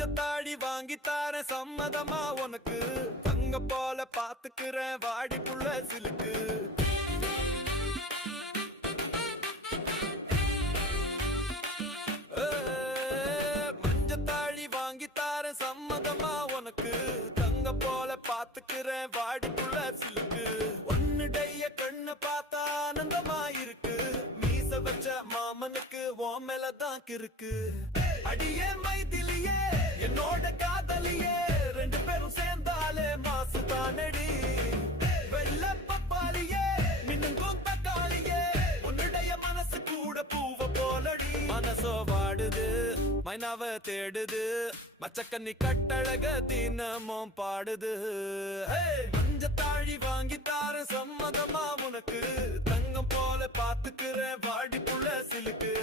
மஞ்சத்தாடி வாங்கி தார சம்மதமா உனக்கு தங்க போல பாத்துக்கிறேன் வாடி புள்ள சிலுக்கு மஞ்சத்தாடி வாங்கி தார சம்மதமா உனக்கு தங்க போல பாத்துக்கிறேன் வாடி புள்ள சிலுக்கு ஒன்னுடைய கண்ணு பார்த்தா ஆனந்தமா இருக்கு மீச வச்ச மாமனுக்கு உன் மேலதான் கிறுக்கு அடியே மைதிலியே என்னோட காதலியே ரெண்டு பேரும் சேர்ந்தாலே மாசு தானடி வெள்ள பப்பாளியே மின்னுங்கும் தக்காளியே உன்னுடைய மனசு கூட பூவ போலடி மனசோ வாடுது மைனாவ தேடுது மச்சக்கண்ணி கட்டழக தினமும் பாடுது மஞ்சத்தாழி வாங்கி தார சம்மதமா உனக்கு தங்கம் போல பாத்துக்கிறேன் வாடி புள்ள சிலுக்கு